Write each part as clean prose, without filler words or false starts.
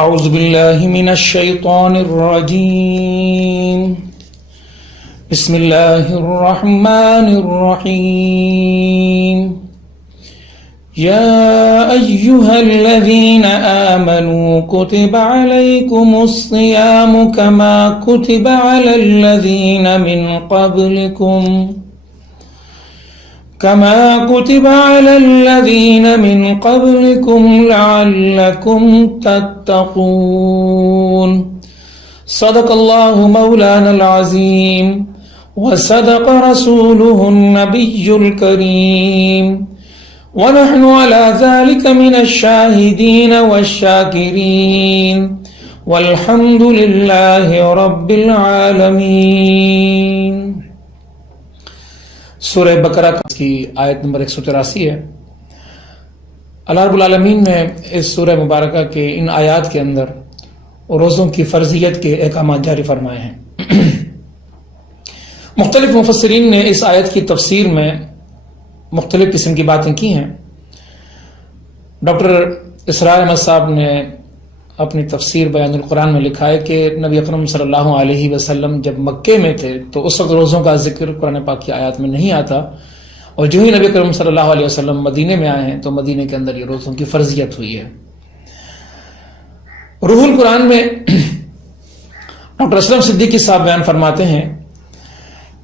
اعوذ باللہ من الشیطان الرجیم بسم اللہ الرحمن الرحیم یا ایہا الذین آمنوا کتب علیکم الصیام کما کتب علی الذین من قبلکم كما كتب على الذين من قبلكم لعلكم تتقون صدق الله مولانا العظيم وصدق رسوله النبي الكريم ونحن على ذلك من الشاهدين والشاكرين والحمد لله رب العالمين۔ سورہ بقرہ کی آیت نمبر 183 ہے۔ اللہ رب العالمین نے اس سورہ مبارکہ کے ان آیات کے اندر روزوں کی فرضیت کے احکامات جاری فرمائے ہیں۔ مختلف مفسرین نے اس آیت کی تفسیر میں مختلف قسم کی باتیں کی ہیں۔ ڈاکٹر اسرار احمد صاحب نے اپنی تفسیر بیان القرآن میں لکھا ہے کہ نبی اکرم صلی اللہ علیہ وسلم جب مکے میں تھے تو اس وقت روزوں کا ذکر قرآن پاک کی آیات میں نہیں آتا، اور جو ہی نبی اکرم صلی اللہ علیہ وسلم مدینے میں آئے ہیں تو مدینے کے اندر یہ روزوں کی فرضیت ہوئی ہے۔ روح القرآن میں ڈاکٹر اسلم صدیقی صاحب بیان فرماتے ہیں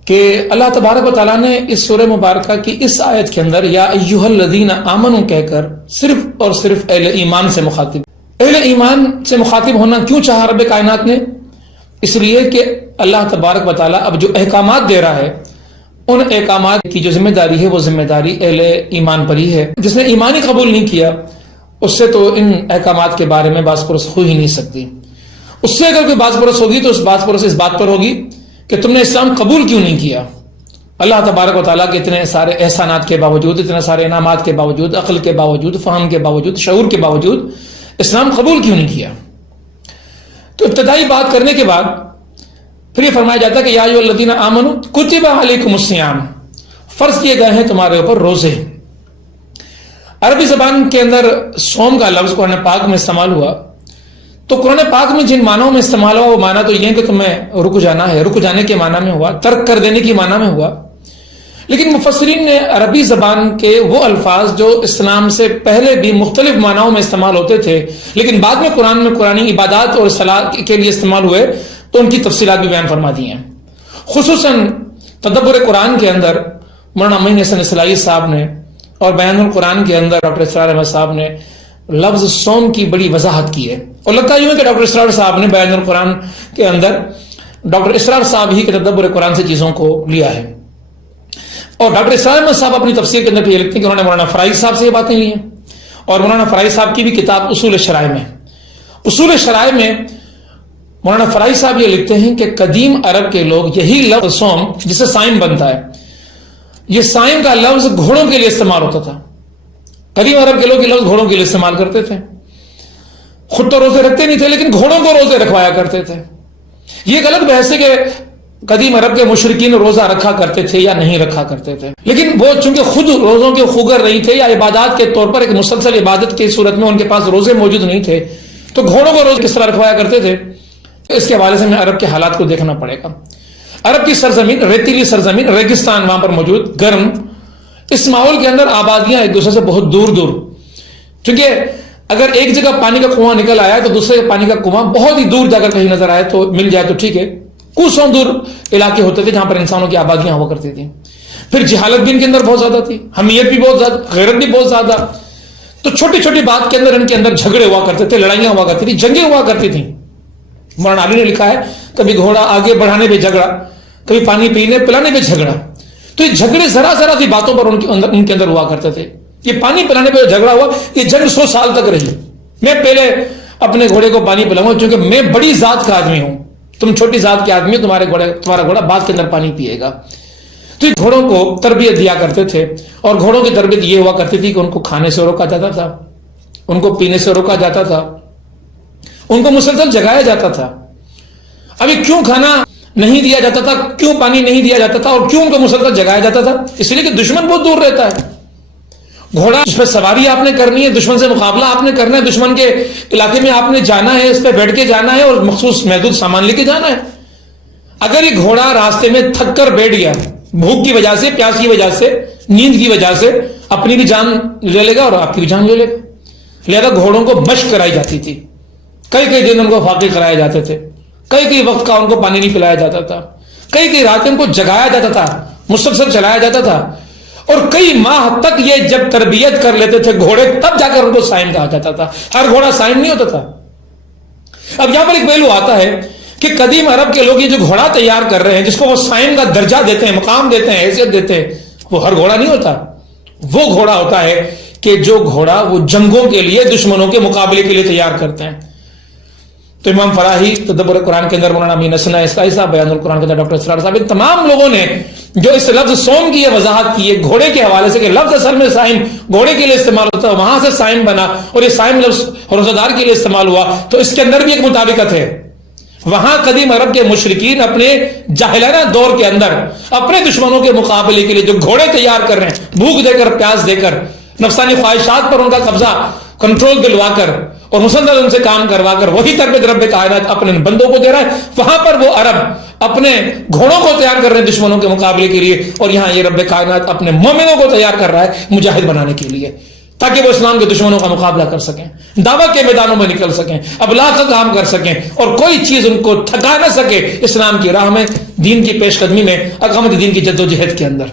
کہ اللہ تبارک و تعالیٰ نے اس سورہ مبارکہ کی اس آیت کے اندر یا ایھا الذین آمنوا کہہ کر صرف اور صرف اہل ایمان سے مخاطب، اہل ایمان سے مخاطب ہونا کیوں چاہا رب کائنات نے؟ اس لیے کہ اللہ تبارک و تعالیٰ اب جو احکامات دے رہا ہے ان احکامات کی جو ذمہ داری ہے وہ ذمہ داری اہل ایمان پر ہی ہے۔ جس نے ایمان ہی قبول نہیں کیا اس سے تو ان احکامات کے بارے میں باز پرس ہو ہی نہیں سکتی۔ اس سے اگر کوئی باز پرس ہوگی تو اس باز پرس اس بات پر ہوگی کہ تم نے اسلام قبول کیوں نہیں کیا؟ اللہ تبارک و تعالیٰ کے اتنے سارے احسانات کے باوجود، اتنے سارے انعامات کے باوجود، عقل کے باوجود، فہم کے باوجود، شعور کے باوجود اسلام قبول کیوں نہیں کیا؟ تو ابتدائی بات کرنے کے بعد پھر یہ فرمایا جاتا ہے کہ یا ایھا الذین آمنوا کتب علیکم الصیام، فرض کیے گئے ہیں تمہارے اوپر روزے۔ عربی زبان کے اندر صوم کا لفظ قرآن پاک میں استعمال ہوا تو قرآن پاک میں جن معنوں میں استعمال ہوا وہ معنی تو یہ ہے کہ تمہیں رک جانا ہے، رک جانے کے معنی میں ہوا، ترک کر دینے کی معنی میں ہوا۔ لیکن مفسرین نے عربی زبان کے وہ الفاظ جو اسلام سے پہلے بھی مختلف معناؤں میں استعمال ہوتے تھے لیکن بعد میں قرآن میں قرآنی عبادات اور صلاح کے لیے استعمال ہوئے تو ان کی تفصیلات بھی بیان فرما دی ہیں۔ خصوصاً تدبر قرآن کے اندر مولانا معین حسن اصلاحی صاحب نے اور بیان القرآن کے اندر ڈاکٹر اسرار احمد صاحب نے لفظ صوم کی بڑی وضاحت کی ہے، اور لگتا ہے کہ ڈاکٹر اسرار صاحب نے بیان القرآن کے اندر ڈاکٹر اسرار صاحب ہی کے تدبر قرآن سے چیزوں کو لیا ہے۔ اور ڈاکٹر اسرار احمد صاحب اپنی تفسیر کے اندر یہ لکھتے ہیں کہ انہوں نے مولانا فرائض صاحب سے یہ باتیں لی ہیں، اور مولانا فرائض صاحب کی بھی کتاب اصول شرائع میں مولانا فرائض صاحب یہ لکھتے ہیں کہ قدیم عرب کے لوگ یہی لفظ صوم جسے صائم بنتا ہے، یہ صائم کا لفظ گھوڑوں کے لیے استعمال ہوتا تھا۔ قدیم عرب کے لوگ یہ لفظ گھوڑوں کے لیے استعمال کرتے تھے، خود تو روزے رکھتے نہیں تھے لیکن گھوڑوں کو روزے رکھوایا کرتے تھے۔ یہ ایک الگ بحث ہے کہ قدیم عرب کے مشرکین روزہ رکھا کرتے تھے یا نہیں رکھا کرتے تھے، لیکن وہ چونکہ خود روزوں کے خوگر نہیں تھے یا عبادات کے طور پر ایک مسلسل عبادت کی صورت میں ان کے پاس روزے موجود نہیں تھے تو گھوڑوں کو روزے کس طرح رکھوایا کرتے تھے، اس کے حوالے سے ہمیں عرب کے حالات کو دیکھنا پڑے گا۔ عرب کی سرزمین ریتیلی سرزمین، ریگستان وہاں پر موجود، گرم، اس ماحول کے اندر آبادیاں ایک دوسرے سے بہت دور دور، کیونکہ اگر ایک جگہ پانی کا کنواں نکل آیا تو دوسرے پانی کا کنواں بہت ہی دور جا کر کہیں نظر آئے تو مل جائے تو ٹھیک ہے، کوسوں دور علاقے ہوتے تھے جہاں پر انسانوں کی آبادیاں ہوا کرتی تھیں۔ پھر جہالت بھی ان کے اندر بہت زیادہ تھی، حمیت بھی بہت زیادہ، غیرت بھی بہت زیادہ، تو چھوٹی چھوٹی بات کے اندر ان کے اندر جھگڑے ہوا کرتے تھے، لڑائیاں ہوا کرتی تھی، جنگیں ہوا کرتی تھیں۔ مولانا علی نے لکھا ہے کبھی گھوڑا آگے بڑھانے پہ جھگڑا، کبھی پانی پینے پلانے پہ جھگڑا، تو یہ جھگڑے ذرا ذرا سی باتوں پر ان کے اندر ہوا کرتے تھے۔ یہ پانی پلانے پہ جھگڑا ہوا، یہ جنگ 100 سال تک رہی، میں پہلے اپنے گھوڑے کو پانی پلاؤں گا کیونکہ میں بڑی ذات کا آدمی ہوں، تم چھوٹی ذات کے آدمی ہو، تمہارا گھوڑا بعد کے اندر پانی پیے گا۔ تو یہ گھوڑوں کو تربیت دیا کرتے تھے، اور گھوڑوں کی تربیت یہ ہوا کرتی تھی کہ ان کو کھانے سے روکا جاتا تھا، ان کو پینے سے روکا جاتا تھا، ان کو مسلسل جگایا جاتا تھا۔ ابھی کیوں کھانا نہیں دیا جاتا تھا، کیوں پانی نہیں دیا جاتا تھا، اور کیوں ان کو مسلسل جگایا جاتا تھا؟ اس لیے کہ دشمن بہت دور رہتا ہے، گھوڑا اس پہ سواری آپ نے کرنی ہے، دشمن سے مقابلہ آپ نے کرنا ہے، دشمن کے علاقے میں آپ نے جانا ہے، اس پہ بیٹھ کے جانا ہے اور مخصوص محدود سامان لے کے جانا ہے۔ اگر یہ گھوڑا راستے میں تھک کر بیٹھ گیا، بھوک کی وجہ سے، پیاس کی وجہ سے، نیند کی وجہ سے، اپنی بھی جان لے لے گا اور آپ کی بھی جان لے لے گا۔ لہذا گھوڑوں کو مشق کرائی جاتی تھی، کئی دن ان کو فاقے کرائے جاتے تھے، کئی وقت کا ان کو پانی نہیں پلایا جاتا تھا، کئی راتیں ان کو جگایا جاتا تھا، مسلسل چلایا جاتا تھا، اور کئی ماہ تک یہ جب تربیت کر لیتے تھے گھوڑے تب جا کر ان کو سائن کہا جاتا تھا۔ ہر گھوڑا سائن نہیں ہوتا تھا۔ اب یہاں پر ایک پہلو آتا ہے کہ قدیم عرب کے لوگ یہ جو گھوڑا تیار کر رہے ہیں، جس کو وہ سائن کا درجہ دیتے ہیں، مقام دیتے ہیں، حیثیت دیتے ہیں، وہ ہر گھوڑا نہیں ہوتا۔ وہ گھوڑا ہوتا ہے کہ جو گھوڑا وہ جنگوں کے لیے، دشمنوں کے مقابلے کے لیے تیار کرتے ہیں۔ تو امام فراہی تدبر قرآن کے اندر، مولانا امین حسن اسلائی صاحب بیان القرآن کے اندر، ڈاکٹر اسرار صاحب، ان تمام لوگوں نے جو اس لفظ سوم کی یہ وضاحت کی ہے گھوڑے کے حوالے سے کہ لفظ اصل میں سائن گھوڑے کے لیے استعمال ہوتا ہے، وہاں سے سائن بنا اور یہ سائن لفظ روزہ دار کے لیے استعمال ہوا، تو اس کے اندر بھی ایک مطابقت ہے۔ وہاں قدیم عرب کے مشرکین اپنے جاہلانہ دور کے اندر اپنے دشمنوں کے مقابلے کے لیے جو گھوڑے تیار کر رہے ہیں، بھوک دے کر، پیاس دے کر، نفسانی خواہشات پر ان کا قبضہ، کنٹرول دلوا کر اور مسلسل ان سے کام کروا کر وہی تربیت رب کائنات اپنے بندوں کو دے رہا ہے، وہاں پر وہ عرب اپنے گھوڑوں کو تیار کر رہے ہیں دشمنوں کے مقابلے کے لیے، اور یہاں یہ رب کائنات اپنے مومنوں کو تیار کر رہا ہے مجاہد بنانے کے لیے، تاکہ وہ اسلام کے دشمنوں کا مقابلہ کر سکیں، دعوت کے میدانوں میں نکل سکیں، ابلاغ کا کام کر سکیں، اور کوئی چیز ان کو تھکا نہ سکے اسلام کی راہ میں، دین کی پیش قدمی میں، اقامت دین کی جد و جہد کے اندر۔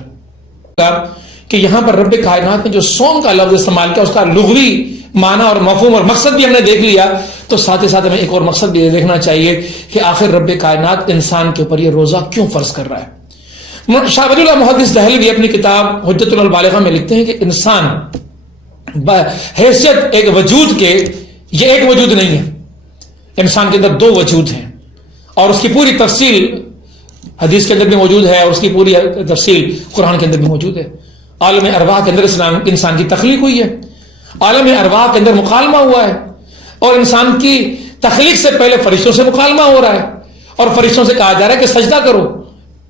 کہ یہاں پر رب کائنات نے جو سوم کا لفظ استعمال کیا، اس کا لغوی معنی اور مفہوم اور مقصد بھی ہم نے دیکھ لیا، تو ساتھ ہی ساتھ ہمیں ایک اور مقصد بھی دیکھنا چاہیے کہ آخر رب کائنات انسان کے اوپر یہ روزہ کیوں فرض کر رہا ہے۔ شاہ ولی اللہ محدث دہلوی اپنی کتاب حجت البالغہ میں لکھتے ہیں کہ انسان حیثیت ایک وجود کے، یہ ایک وجود نہیں ہے، انسان کے اندر دو وجود ہیں، اور اس کی پوری تفصیل حدیث کے اندر بھی موجود ہے، اور اس کی پوری تفصیل قرآن کے اندر بھی موجود ہے۔ عالم ارواح کے اندر انسان کی تخلیق ہوئی ہے، عالم ارواح کے اندر مکالمہ ہوا ہے، اور انسان کی تخلیق سے پہلے فرشتوں سے مکالمہ ہو رہا ہے، اور فرشتوں سے کہا جا رہا ہے کہ سجدہ کرو۔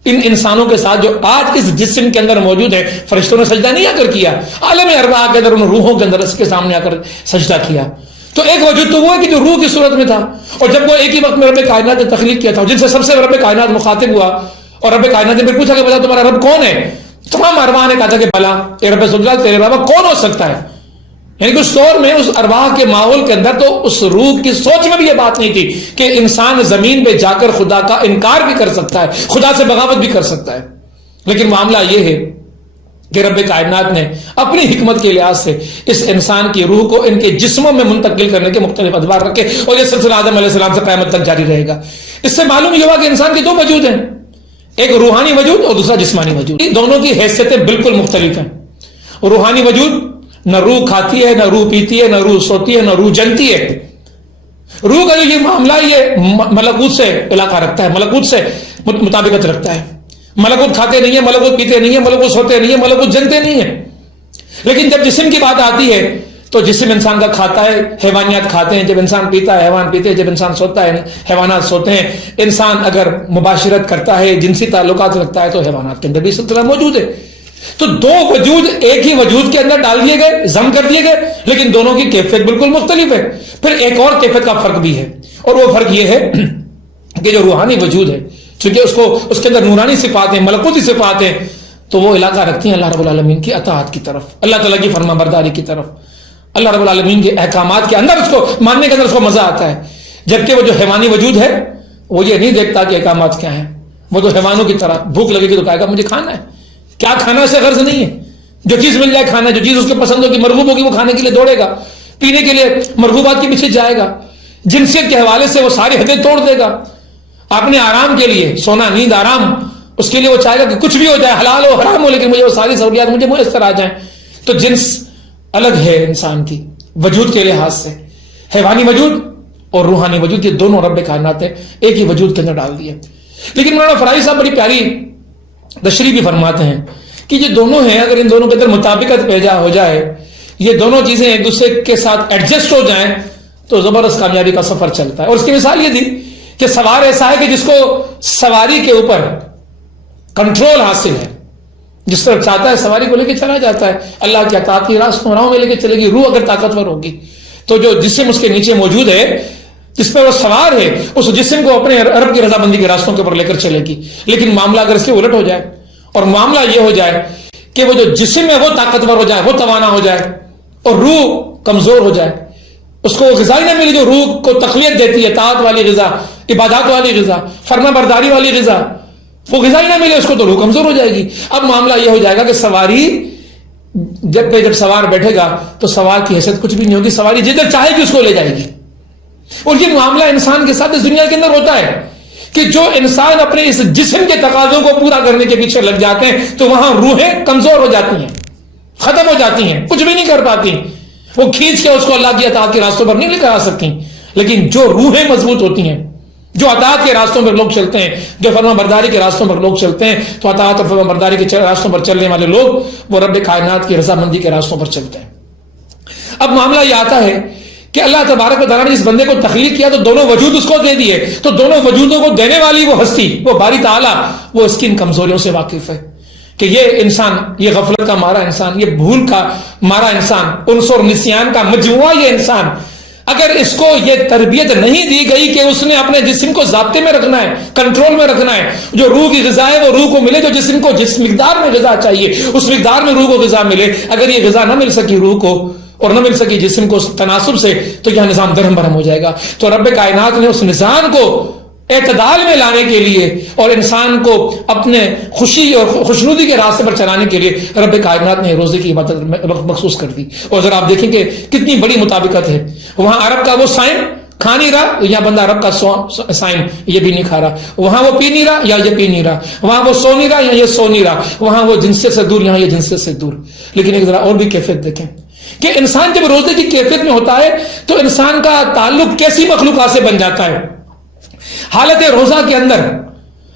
ان انسانوں کے ساتھ جو آج اس جسم کے اندر موجود ہے، فرشتوں نے سجدہ نہیں آ کر کیا، عالم ارواح کے اندر ان روحوں کے اندر اس کے سامنے آ کر سجدہ کیا۔ تو ایک وجود تو وہ ہے کہ جو روح کی صورت میں تھا، اور جب وہ ایک ہی وقت میں رب کائنات نے تخلیق کیا تھا، جن سے سب سے رب کائنات مخاطب ہوا، اور رب کائنات نے پھر پوچھا کہ بتا تمہارا رب کون ہے؟ تمام ارواح نے کہا تھا کہ بلا اے رب سبحانہ تیرے علاوہ کون ہو سکتا ہے؟ یعنی کہ اس دور میں اس ارواح کے ماحول کے اندر تو اس روح کی سوچ میں بھی یہ بات نہیں تھی کہ انسان زمین پہ جا کر خدا کا انکار بھی کر سکتا ہے، خدا سے بغاوت بھی کر سکتا ہے۔ لیکن معاملہ یہ ہے کہ رب کائنات نے اپنی حکمت کے لحاظ سے اس انسان کی روح کو ان کے جسموں میں منتقل کرنے کے مختلف ادوار رکھے، اور یہ سلسلہ آدم علیہ السلام سے قیامت تک جاری رہے گا۔ اس سے معلوم یہ ہوا کہ انسان کے دو وجود ہیں، ایک روحانی وجود اور دوسرا جسمانی وجود۔ دونوں کی حیثیتیں بالکل مختلف ہیں۔ روحانی وجود نہ روح کھاتی ہے، نہ روح پیتی ہے، نہ روح سوتی ہے، نہ روح جلتی ہے۔ روح کا جو یہ معاملہ یہ ملکوت سے علاقہ رکھتا ہے، ملکوت سے مطابقت رکھتا ہے۔ ملکوت کھاتے نہیں ہیں، ملکوت پیتے نہیں ہیں، ملکوت سوتے نہیں ہیں، ملکوت جلتے نہیں ہیں۔ لیکن جب جسم کی بات آتی ہے تو جسم انسان کا کھاتا ہے، حیوانیات کھاتے ہیں، جب انسان پیتا ہے حیوان پیتے ہیں، جب انسان سوتا ہے حیوانات سوتے ہیں۔ انسان اگر مباشرت کرتا ہے، جنسی تعلقات رکھتا ہے، تو حیوانات کے اندر بھی سلسلہ موجود ہے۔ تو دو وجود ایک ہی وجود کے اندر ڈال دیے گئے، ضم کر دیے گئے، لیکن دونوں کی کیفیت بالکل مختلف ہے۔ پھر ایک اور کیفیت کا فرق بھی ہے، اور وہ فرق یہ ہے کہ جو روحانی وجود ہے، چونکہ اس کے اندر نورانی صفات ہیں، ملکوتی صفات ہیں، تو وہ علاقہ رکھتی ہیں اللہ رب العالمین کی اطاعت کی طرف، اللہ تعالیٰ کی فرما برداری کی طرف، اللہ رب العالمین کے احکامات کے اندر اس کو ماننے کے اندر اس کو مزہ آتا ہے۔ جبکہ وہ جو حیوانی وجود ہے وہ یہ نہیں دیکھتا کہ احکامات کیا ہیں، وہ تو حیوانوں کی طرح بھوک لگے گی تو کہے گا مجھے کھانا ہے، کیا کھانا سے غرض نہیں ہے، جو چیز مل جائے کھانا ہے، جو چیز اس کے پسند ہوگی، مرغوب ہوگی، وہ کھانے کے لیے دوڑے گا، پینے کے لیے مرغوبات کے پیچھے جائے گا، جنسیت کے حوالے سے وہ ساری حدیں توڑ دے گا، اپنے آرام کے لیے سونا نیند آرام اس کے لیے وہ چاہے گا کہ کچھ بھی ہو جائے، حلال ہو حرام ہو، لیکن مجھے وہ ساری سہولیات مجھے میسر آ جائیں۔ تو جنس الگ ہے انسان کی وجود کے لحاظ سے، حیوانی وجود اور روحانی وجود، یہ دونوں رب کائنات نے ایک ہی وجود کے اندر ڈال دیے۔ لیکن مولانا فرائی صاحب بڑی پیاری تشریح بھی فرماتے ہیں کہ یہ دونوں ہیں، اگر ان دونوں کے اندر مطابقت پیدا ہو جائے، یہ دونوں چیزیں ایک دوسرے کے ساتھ ایڈجسٹ ہو جائیں، تو زبردست کامیابی کا سفر چلتا ہے۔ اور اس کی مثال یہ تھی کہ سوار ایسا ہے کہ جس کو سواری کے اوپر کنٹرول حاصل ہے، جس طرح چاہتا ہے سواری کو لے کے چلا جاتا ہے. اللہ کی اطاعت کی راہوں میں لے کے چلے گی. روح اگر طاقتور ہوگی تو جو جسم اس کے نیچے موجود ہے جس پہ وہ سوار ہے اس جسم کو اپنے رب کی رضامندی کے راستوں کے اوپر لے کر چلے گی. لیکن معاملہ اگر اس کے الٹ ہو جائے اور معاملہ یہ ہو جائے کہ وہ جو جسم ہے وہ طاقتور ہو جائے, وہ توانا ہو جائے اور روح کمزور ہو جائے, اس کو غذا ہی نہ ملی جو روح کو تقویت دیتی ہے, اطاعت والی غذا, عبادات والی غذا, فرما برداری والی غذا, وہ غذا ہی نہ ملے اس کو تو روح کمزور ہو جائے گی. اب معاملہ یہ ہو جائے گا کہ سواری جب سوار بیٹھے گا تو سوار کی حیثیت کچھ بھی نہیں ہوگی, سواری جدھر چاہے گی اس کو لے جائے گی. اور یہ معاملہ انسان کے ساتھ اس دنیا کے اندر ہوتا ہے کہ جو انسان اپنے اس جسم کے تقاضوں کو پورا کرنے کے پیچھے لگ جاتے ہیں تو وہاں روحیں کمزور ہو جاتی ہیں, ختم ہو جاتی ہیں, کچھ بھی نہیں کر پاتی, وہ کھینچ کے اس کو اللہ کی اطاعت کے راستوں پر نہیں لے کر آ سکتی. لیکن جو روحیں مضبوط ہوتی ہیں, جو اطاعت کے راستوں پر لوگ چلتے ہیں, جو فرما برداری کے راستوں پر لوگ چلتے ہیں, تو اطاعت اور فرما برداری کے راستوں پر چلنے والے لوگ وہ رب کائنات کی رضامندی کے راستوں پر چلتے ہیں. اب معاملہ یہ آتا ہے کہ اللہ تبارک و تعالیٰ نے جس بندے کو تخلیق کیا تو دونوں وجود اس کو دے دیے, تو دونوں وجودوں کو دینے والی وہ ہستی, وہ باری تعالیٰ, وہ اس کی ان کمزوریوں سے واقف ہے کہ یہ انسان, یہ غفلت کا مارا انسان, یہ بھول کا مارا انسان, انس اور نسیان کا مجموعہ یہ انسان, اگر اس کو یہ تربیت نہیں دی گئی کہ اس نے اپنے جسم کو ضابطے میں رکھنا ہے, کنٹرول میں رکھنا ہے, جو روح کی غذا ہے وہ روح کو ملے, جو جسم کو جس مقدار میں غذا چاہیے اس مقدار میں روح کو غذا ملے. اگر یہ غذا نہ مل سکی روح کو اور نہ مل سکی جسم کو تناسب سے تو یہ نظام درہم برہم ہو جائے گا. تو رب کائنات نے اس نظام کو اعتدال میں لانے کے لیے اور انسان کو اپنے خوشی اور خوشنودی کے راستے پر چلانے کے لیے رب کائنات نے روزے کی عبادت مخصوص کر دی. اور ذرا آپ دیکھیں کہ کتنی بڑی مطابقت ہے. وہاں عرب کا وہ سائم کھا نہیں رہا, یہاں بندہ عرب کا سائم یہ بھی نہیں کھا رہا, وہاں وہ پی نہیں رہا یا یہ پی نہیں رہا, وہاں وہ سو نہیں رہا یا یہ سو نہیں رہا, وہاں وہ جنس سے دور یہاں یہ جنس سے دور. لیکن ایک ذرا اور بھی کیفیت دیکھیں کہ انسان جب روزے کی کیفیت میں ہوتا ہے تو انسان کا تعلق کیسی مخلوقات سے بن جاتا ہے. حالت روزہ کے اندر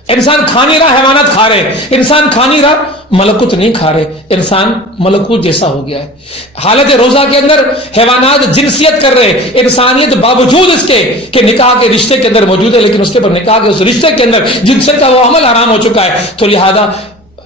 انسان کھا نہیں رہا, حیوانات کھا رہے, انسان کھا نہیں رہا, ملکوت نہیں کھا رہے, انسان ملکوت جیسا ہو گیا ہے. حالت روزہ کے اندر حیوانات جنسیت کر رہے, انسانیت باوجود اس کے کہ نکاح کے رشتے کے اندر موجود ہے لیکن اس کے پر نکاح کے اس رشتے کے اندر جنسیت کا وہ عمل حرام ہو چکا ہے, تو لہذا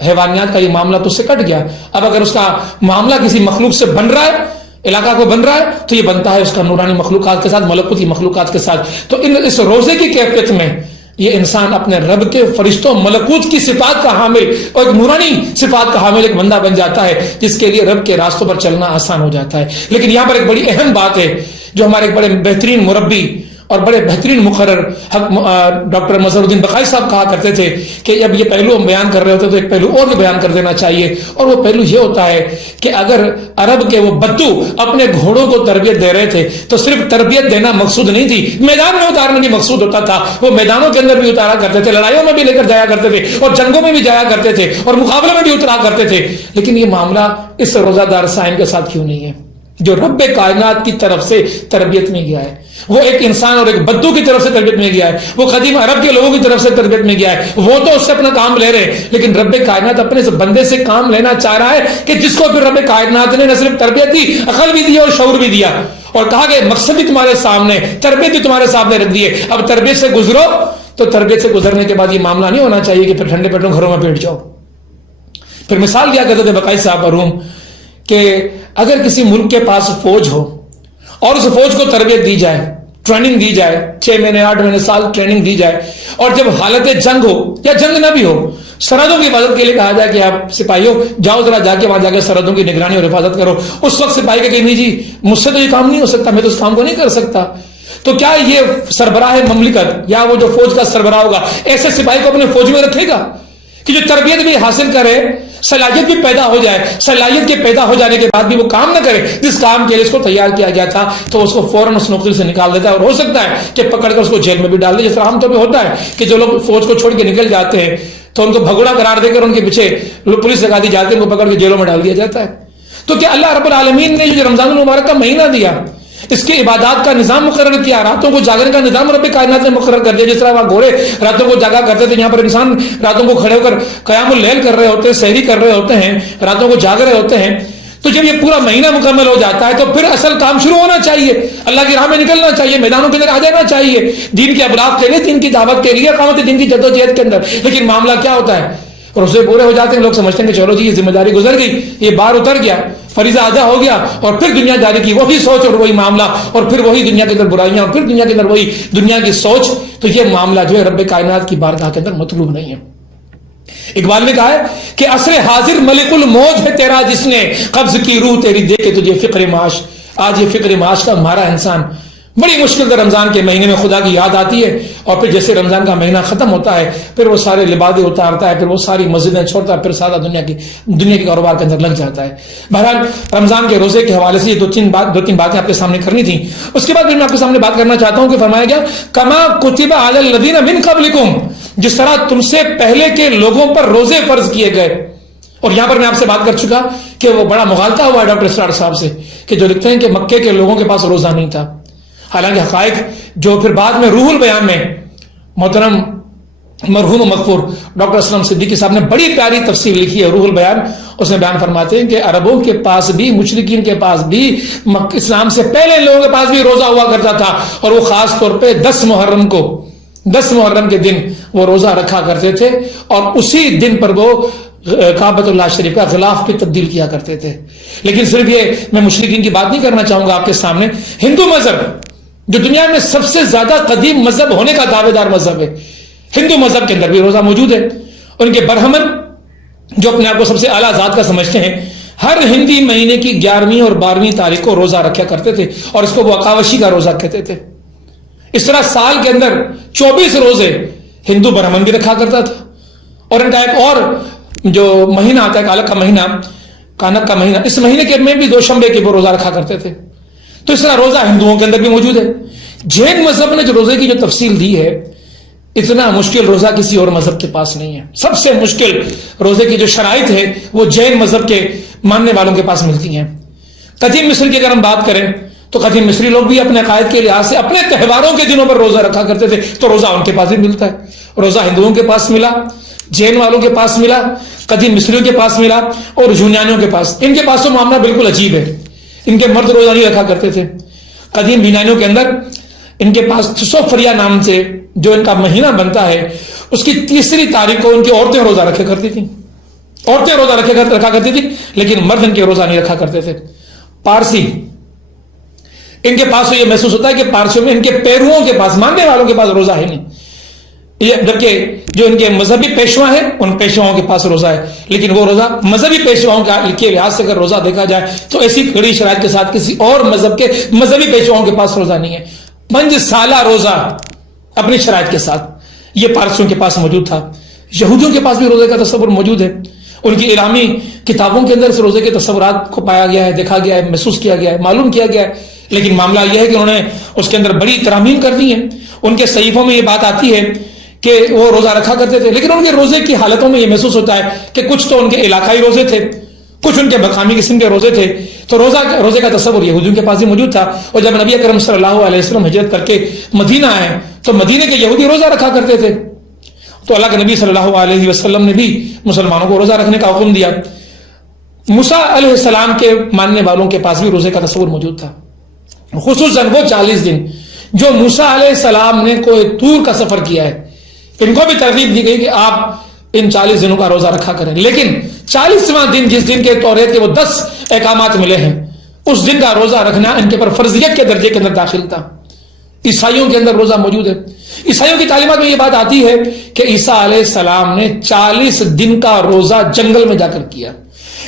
حیوانیات کا یہ معاملہ تو اس سے کٹ گیا. اب اگر اس کا معاملہ کسی مخلوق سے بن رہا ہے, علاقہ کو بن رہا ہے, تو یہ بنتا ہے اس کا نورانی مخلوقات کے ساتھ, ملکوتی مخلوقات کے ساتھ. تو اس روزے کی کیفیت میں یہ انسان اپنے رب کے فرشتوں ملکوت کی صفات کا حامل اور ایک نورانی صفات کا حامل ایک بندہ بن جاتا ہے جس کے لیے رب کے راستوں پر چلنا آسان ہو جاتا ہے. لیکن یہاں پر ایک بڑی اہم بات ہے جو ہمارے ایک بڑے بہترین مربی اور بڑے بہترین مقرر ڈاکٹر مظہر الدین بقائی صاحب کہا کرتے تھے کہ جب یہ پہلو ہم بیان کر رہے ہوتے تو ایک پہلو اور بھی بیان کر دینا چاہیے, اور وہ پہلو یہ ہوتا ہے کہ اگر عرب کے وہ بدو اپنے گھوڑوں کو تربیت دے رہے تھے تو صرف تربیت دینا مقصود نہیں تھی, میدان میں اتارنا بھی مقصود ہوتا تھا. وہ میدانوں کے اندر بھی اتارا کرتے تھے, لڑائیوں میں بھی لے کر جایا کرتے تھے, اور جنگوں میں بھی جایا کرتے تھے, اور مقابلے میں بھی اترا کرتے تھے. لیکن یہ معاملہ اس روزہ دار صائم کے ساتھ کیوں نہیں ہے جو رب کائنات کی طرف سے تربیت میں گیا ہے؟ وہ ایک انسان اور ایک بدو کی طرف سے تربیت میں گیا ہے, وہ قدیم عرب کے لوگوں کی طرف سے تربیت میں گیا ہے. وہ تو اس سے اپنا کام لے رہے ہیں, لیکن رب کائنات اپنے بندے سے کام لینا چاہ رہا ہے کہ جس کو پھر رب کائنات نے نہ صرف تربیت دی, عقل بھی دی اور شعور بھی دیا, اور کہا کہ مقصد بھی تمہارے سامنے, تربیت بھی تمہارے سامنے رکھ دی ہے, اب تربیت سے گزرو. تو تربیت سے گزرنے کے بعد یہ معاملہ نہیں ہونا چاہیے کہ پھر ٹھنڈے پیٹوں گھروں میں بیٹھ جاؤ. پھر مثال دیا کرتے تھے بقائی صاحب مرحوم کہ اگر کسی ملک کے پاس فوج ہو اور اس فوج کو تربیت دی جائے, ٹریننگ دی جائے, 6 مہینے 8 مہینے سال ٹریننگ دی جائے, اور جب حالت جنگ ہو یا جنگ نہ بھی ہو, سرحدوں کی حفاظت کے لیے کہا جائے کہ آپ سپاہیوں جاؤ ذرا جا کے وہاں جا کے سرحدوں کی نگرانی اور حفاظت کرو, اس وقت سپاہی کہ نہیں جی مجھ سے تو یہ کام نہیں ہو سکتا, میں تو اس کام کو نہیں کر سکتا, تو کیا یہ سربراہ مملکت یا وہ جو فوج کا سربراہ ہوگا ایسے سپاہی کو اپنے فوج میں رکھے گا کہ جو تربیت بھی حاصل کرے, صلاحیت بھی پیدا ہو جائے, صلاحیت کے پیدا ہو جانے کے بعد بھی وہ کام نہ کرے جس کام کے لیے اس کو تیار کیا گیا تھا, تو اس کو فوراً اس نوکری سے نکال دیتا ہے, اور ہو سکتا ہے کہ پکڑ کر اس کو جیل میں بھی ڈال دے. جس طرح عام طور پہ ہوتا ہے کہ جو لوگ فوج کو چھوڑ کے نکل جاتے ہیں تو ان کو بھگوڑا قرار دے کر ان کے پیچھے پولیس لگا دی جاتی ہے, ان کو پکڑ کے جیلوں میں ڈال دیا جاتا ہے. تو کیا اللہ رب العالمین نے جو رمضان المبارک کا مہینہ دیا, اس کے عبادات کا نظام مقرر کیا, راتوں کو جاگنے کا نظام رب کائنات نے مقرر کر دیا. جس طرح وہاں گھوڑے راتوں کو جاگا کرتے تھے, یہاں پر انسان راتوں کو کھڑے ہو کر قیام اللیل کر رہے ہوتے ہیں, سحری کر رہے ہوتے ہیں, راتوں کو جاگ رہے ہوتے ہیں. تو جب یہ پورا مہینہ مکمل ہو جاتا ہے تو پھر اصل کام شروع ہونا چاہیے, اللہ کی راہ میں نکلنا چاہیے, میدانوں کے اندر آ جانا چاہیے, دین کے ابلاغ کے لیے, دین کی دعوت کے لیے, اقامت دین کی جدوجہد کے اندر. لیکن معاملہ کیا ہوتا ہے, روزے پورے ہو جاتے ہیں، لوگ سمجھتے ہیں کہ چلو جی یہ ذمہ داری گزر گئی، یہ بار اتر گیا، فریضہ ادا ہو گیا، اور پھر دنیا داری کی وہی سوچ اور وہی معاملہ، اور پھر وہی دنیا کے اندر برائیاں، اور پھر دنیا کے اندر وہی دنیا کی سوچ. تو یہ معاملہ جو ہے رب کائنات کی بارگاہ کے اندر مطلوب نہیں ہے. اقبال نے کہا ہے کہ عصر حاضر ملک الموت ہے تیرا، جس نے قبض کی روح تیری دے کے تجھے فکر معاش. آج یہ فکر معاش کا مارا انسان بڑی مشکل سے رمضان کے مہینے میں خدا کی یاد آتی ہے، اور پھر جیسے رمضان کا مہینہ ختم ہوتا ہے پھر وہ سارے لبادے اتارتا ہے، پھر وہ ساری مسجدیں چھوڑتا ہے، پھر سادہ دنیا کے کاروبار کے اندر لگ جاتا ہے. بہرحال رمضان کے روزے کے حوالے سے یہ دو تین باتیں آپ کے سامنے کرنی تھیں. اس کے بعد پھر میں آپ کے سامنے بات کرنا چاہتا ہوں کہ فرمایا گیا کما کتب علی الذین من قبلکم، جس طرح تم سے پہلے کے لوگوں پر روزے فرض کیے گئے. اور یہاں پر میں آپ سے بات کر چکا کہ وہ بڑا مغالطہ ہوا ہے ڈاکٹر اسرار صاحب سے کہ جو لکھتے ہیں کہ مکے کے لوگوں کے پاس روزہ نہیں تھا. حالانکہ حقائق جو پھر بعد میں روح البیان میں محترم مرحوم و مغفور ڈاکٹر اسلم صدیقی صاحب نے بڑی پیاری تفسیر لکھی ہے روح البیان. اس میں بیان فرماتے ہیں کہ عربوں کے پاس بھی، مشرکین کے پاس بھی، اسلام سے پہلے لوگوں کے پاس بھی روزہ ہوا کرتا تھا، اور وہ خاص طور پہ 10 محرم کے دن وہ روزہ رکھا کرتے تھے، اور اسی دن پر وہ کعبۃ اللہ شریف کا غلاف بھی تبدیل کیا کرتے تھے. لیکن صرف یہ میں مشرکین کی بات نہیں کرنا چاہوں گا آپ کے سامنے. ہندو مذہب جو دنیا میں سب سے زیادہ قدیم مذہب ہونے کا دعوے دار مذہب ہے، ہندو مذہب کے اندر بھی روزہ موجود ہے. ان کے برہمن جو اپنے آپ کو سب سے اعلیٰ ذات کا سمجھتے ہیں، ہر ہندی مہینے کی 11ویں اور 12ویں تاریخ کو روزہ رکھا کرتے تھے، اور اس کو وہ اکاوشی کا روزہ کہتے تھے. اس طرح سال کے اندر 24 روزے ہندو برہمن بھی رکھا کرتا تھا. اور ان کا ایک اور جو مہینہ آتا ہے کالک کا مہینہ، کانک کا مہینہ، اس مہینے کے میں بھی 2 شنبے کے وہ روزہ رکھا کرتے تھے. تو اس طرح روزہ ہندوؤں کے اندر بھی موجود ہے. جین مذہب نے جو روزے کی جو تفصیل دی ہے، اتنا مشکل روزہ کسی اور مذہب کے پاس نہیں ہے. سب سے مشکل روزے کی جو شرائط ہے وہ جین مذہب کے ماننے والوں کے پاس ملتی ہیں. قدیم مصر کی اگر ہم بات کریں تو قدیم مصری لوگ بھی اپنے عقائد کے لحاظ سے اپنے تہواروں کے دنوں پر روزہ رکھا کرتے تھے، تو روزہ ان کے پاس بھی ملتا ہے. روزہ ہندوؤں کے پاس ملا، جین والوں کے پاس ملا، قدیم مصریوں کے پاس ملا، اور یونانیوں کے پاس. ان کے پاس تو معاملہ بالکل عجیب ہے. ان کے مرد روزہ نہیں رکھا کرتے تھے. قدیم یونانیوں کے اندر ان کے پاس سوفریا نام سے جو ان کا مہینہ بنتا ہے، اس کی 3 تاریخ کو ان کی عورتیں روزہ رکھا کرتی تھیں. عورتیں روزہ رکھا کرتی تھیں، لیکن مرد ان کے روزہ نہیں رکھا کرتے تھے. پارسی، ان کے پاس تو یہ محسوس ہوتا ہے کہ پارسیوں میں ان کے پیرووں کے پاس، ماننے والوں کے پاس روزہ ہے نہیں. جبکہ جو ان کے مذہبی پیشوا ہیں ان پیشواؤں کے پاس روزہ ہے، لیکن وہ روزہ مذہبی پیشواؤں کے لحاظ سے اگر روزہ دیکھا جائے تو ایسی کڑی شرائط کے ساتھ کسی اور مذہب کے مذہبی پیشواؤں کے پاس روزہ نہیں ہے. 5 سالہ روزہ اپنی شرائط کے ساتھ یہ پارسیوں کے پاس موجود تھا. یہودیوں کے پاس بھی روزے کا تصور موجود ہے. ان کی الہامی کتابوں کے اندر اس روزے کے تصورات کو پایا گیا ہے، دیکھا گیا ہے، محسوس کیا گیا ہے، معلوم کیا گیا ہے. لیکن معاملہ یہ ہے کہ انہوں نے اس کے اندر بڑی ترامیم کر دی ہیں. ان کے صحیفوں میں یہ بات آتی ہے کہ وہ روزہ رکھا کرتے تھے، لیکن ان کے روزے کی حالتوں میں یہ محسوس ہوتا ہے کہ کچھ تو ان کے علاقائی روزے تھے، کچھ ان کے مقامی قسم کے روزے تھے. تو روزے کا تصور یہودیوں کے پاس بھی موجود تھا. اور جب نبی اکرم صلی اللہ علیہ وسلم ہجرت کر کے مدینہ آئے تو مدینے کے یہودی روزہ رکھا کرتے تھے. تو اللہ کے نبی صلی اللہ علیہ وسلم نے بھی مسلمانوں کو روزہ رکھنے کا حکم دیا. موسیٰ علیہ السلام کے ماننے والوں کے پاس بھی روزے کا تصور موجود تھا، خصوصاً وہ 40 دن جو موسیٰ علیہ السلام نے کوہ طور کا سفر کیا ہے. ان کو بھی ترغیب دی گئی کہ آپ ان 40 دنوں کا روزہ رکھا کریں، لیکن 40واں دن جس دن کے توریت کے وہ 10 احکامات ملے ہیں، اس دن کا روزہ رکھنا ان کے پر فرضیت کے درجے کے اندر داخل تھا. عیسائیوں کے اندر روزہ موجود ہے. عیسائیوں کی تعلیمات میں یہ بات آتی ہے کہ عیسیٰ علیہ السلام نے 40 دن کا روزہ جنگل میں جا کر کیا.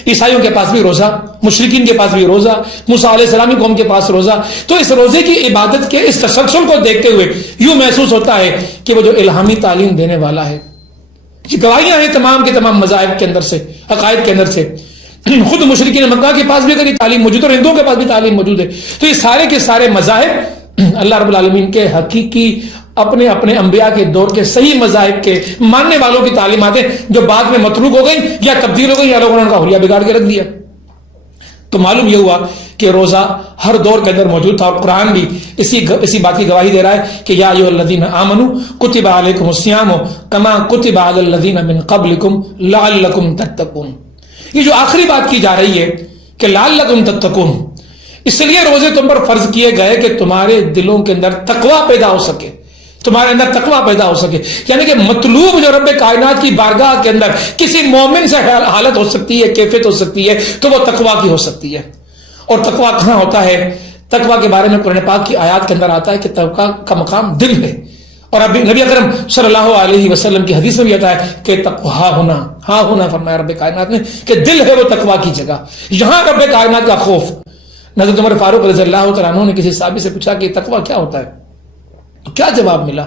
عیسائیوں کے پاس بھی روزہ، مشرکین کے پاس بھی روزہ، موسیٰ علیہ السلامی قوم کے پاس روزہ. تو اس روزے کی عبادت کے اس تسلسل کو دیکھتے ہوئے یوں محسوس ہوتا ہے کہ وہ جو الہامی تعلیم دینے والا ہے، یہ گواہیاں ہیں تمام کے تمام مذاہب کے اندر سے، عقائد کے اندر سے. خود مشرکین مکہ کے پاس بھی اگر یہ تعلیم موجود ہے اور ہندوؤں کے پاس بھی تعلیم موجود ہے، تو یہ سارے کے سارے مذاہب اللہ رب العالمین کے حقیقی اپنے اپنے انبیاء کے دور کے صحیح مذاہب کے ماننے والوں کی تعلیمات ہیں، جو بعد میں متروک ہو گئی یا تبدیل ہو گئی یا لوگوں نے ان کا حلیہ بگاڑ کے رکھ دیا. تو معلوم یہ ہوا کہ روزہ ہر دور کے اندر موجود تھا، اور قرآن بھی اسی بات کی گواہی دے رہا ہے کہ یا ایھا الذین آمنوا کتب علیکم الصیام کما کتب علی الذین من قبلکم لعلکم تتقون. یہ جو آخری بات کی جا رہی ہے کہ لعلکم تتقون، اس لیے روزے تم پر فرض کیے گئے کہ تمہارے دلوں کے اندر تقوی پیدا ہو سکے. تمہارے اندر تقویٰ پیدا ہو سکے. یعنی کہ مطلوب جو رب کائنات کی بارگاہ کے اندر کسی مومن سے حالت ہو سکتی ہے، کیفیت ہو سکتی ہے، تو وہ تقویٰ کی ہو سکتی ہے. اور تقویٰ کہاں ہوتا ہے؟ تقویٰ کے بارے میں قرآن پاک کی آیات کے اندر آتا ہے کہ تقویٰ کا مقام دل ہے. اور ابھی نبی اکرم صلی اللہ علیہ وسلم کی حدیث میں بھی آتا ہے کہ تقویٰ ہاں ہونا فرمایا رب کائنات نے کہ دل ہے وہ تقویٰ کی جگہ. یہاں رب کائنات کا خوف. حضرت عمر فاروق رضی اللہ تعالیٰ عنہ نے کسی صحابی سے پوچھا کہ تقویٰ کیا ہوتا ہے؟ تو کیا جواب ملا؟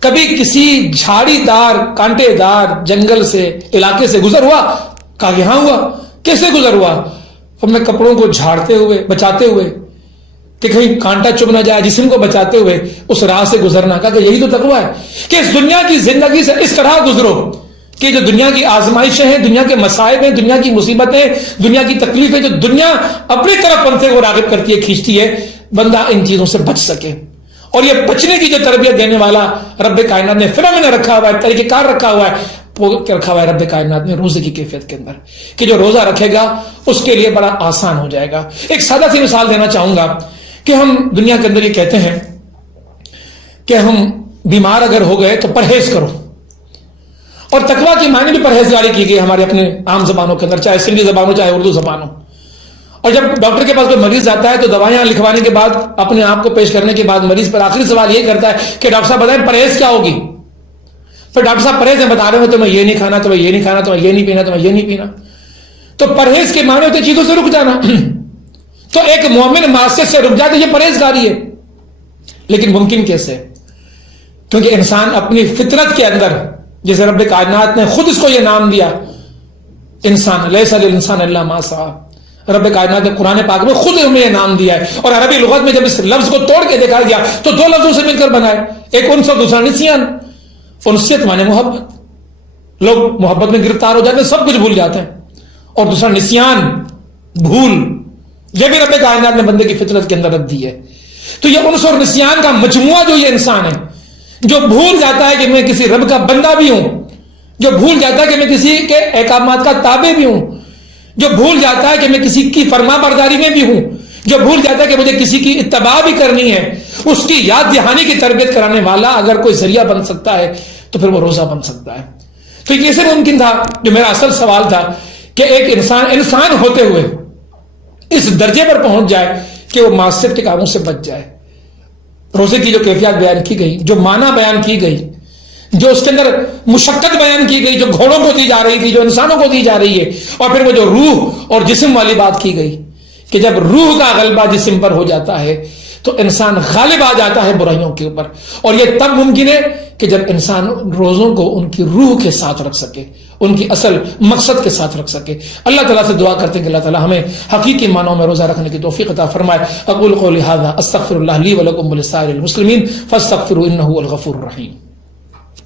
کبھی کسی جھاڑی دار کانٹے دار جنگل سے علاقے سے گزر ہوا؟ کہا یہاں ہوا. کیسے گزر ہوا؟ اپنے کپڑوں کو جھاڑتے ہوئے، بچاتے ہوئے کہ کہیں کانٹا چبھ نہ جائے، جسم کو بچاتے ہوئے اس راہ سے گزرنا. کہا کہ یہی تو تقویٰ ہے کہ اس دنیا کی زندگی سے اس طرح گزرو کہ جو دنیا کی آزمائشیں ہیں، دنیا کے مصائب ہیں، دنیا کی مصیبتیں، دنیا کی تکلیفیں، جو دنیا اپنی طرف بندے کو راغب کرتی ہے، کھینچتی ہے، بندہ ان چیزوں سے بچ سکے. اور یہ بچنے کی جو تربیت دینے والا رب کائنات نے فلم میں رکھا ہوا ہے، طریقہ کار رکھا ہوا ہے، وہ رکھا ہوا ہے رب کائنات نے روزے کی کیفیت کے اندر کہ جو روزہ رکھے گا اس کے لیے بڑا آسان ہو جائے گا. ایک سادہ سی مثال دینا چاہوں گا کہ ہم دنیا کے اندر یہ کہتے ہیں کہ ہم بیمار اگر ہو گئے تو پرہیز کرو. اور تقویٰ کی معنی بھی پرہیزگاری کی گئی ہمارے اپنے عام زبانوں کے اندر، چاہے سندھی زبان ہو چاہے اردو زبان ہو. اور جب ڈاکٹر کے پاس کوئی مریض آتا ہے تو دوائیاں لکھوانے کے بعد، اپنے آپ کو پیش کرنے کے بعد، مریض پر آخری سوال یہ کرتا ہے کہ ڈاکٹر صاحب بتائیں پرہیز کیا ہوگی. پھر ڈاکٹر صاحب پرہیز میں بتا رہے ہو تمہیں یہ نہیں کھانا، تمہیں یہ نہیں کھانا، تمہیں یہ نہیں پینا، تمہیں یہ نہیں پینا. تو پرہیز کے معنی ہوتے چیزوں سے رک جانا. تو ایک مومن معصیت سے رک جاتا، یہ پرہیزگاری ہے. لیکن ممکن کیسے؟ کیونکہ انسان اپنی فطرت کے اندر، جیسے رب کائنات نے خود اس کو یہ نام دیا، انسان لیس للانسان الا ما سعی. رب کائنات نے قرآن پاک میں خود ہمیں یہ نام دیا ہے. اور عربی لغت میں جب اس لفظ کو توڑ کے دکھا دیا تو دو لفظوں سے مل کر بنائے، ایک انس اور دوسرا نسیان. انسیت مانے محبت، لوگ محبت میں گرفتار ہو جاتے ہیں، سب کچھ بھول جاتے ہیں. اور دوسرا نسیان، بھول. یہ بھی رب کائنات نے بندے کی فطرت کے اندر رکھ دی ہے. تو یہ انس اور نسیان کا مجموعہ جو یہ انسان ہے، جو بھول جاتا ہے کہ میں کسی رب کا بندہ بھی ہوں، جو بھول جاتا ہے کہ میں کسی کے احکامات کا تابع بھی ہوں، جو بھول جاتا ہے کہ میں کسی کی فرما برداری میں بھی ہوں، جو بھول جاتا ہے کہ مجھے کسی کی اتباع بھی کرنی ہے، اس کی یاد دہانی کی تربیت کرانے والا اگر کوئی ذریعہ بن سکتا ہے تو پھر وہ روزہ بن سکتا ہے. تو یہ کیسے ممکن تھا؟ جو میرا اصل سوال تھا کہ ایک انسان ہوتے ہوئے اس درجے پر پہنچ جائے کہ وہ معصیت کے کاموں سے بچ جائے. روزے کی جو کیفیات بیان کی گئی، جو معنی بیان کی گئی، جو اس کے اندر مشقت بیان کی گئی، جو گھوڑوں کو دی جا رہی تھی، جو انسانوں کو دی جا رہی ہے، اور پھر وہ جو روح اور جسم والی بات کی گئی کہ جب روح کا غلبہ جسم پر ہو جاتا ہے تو انسان غالب آ جاتا ہے برائیوں کے اوپر. اور یہ تب ممکن ہے کہ جب انسان روزوں کو ان کی روح کے ساتھ رکھ سکے، ان کی اصل مقصد کے ساتھ رکھ سکے. اللہ تعالیٰ سے دعا کرتے ہیں کہ اللہ تعالیٰ ہمیں حقیقی معنوں میں روزہ رکھنے کی توفیق عطا فرمائے. اقول قولی ھذا استغفر اللہ لی ولکم ولسائر المسلمین فاستغفروا انہ هو الغفور الرحیم.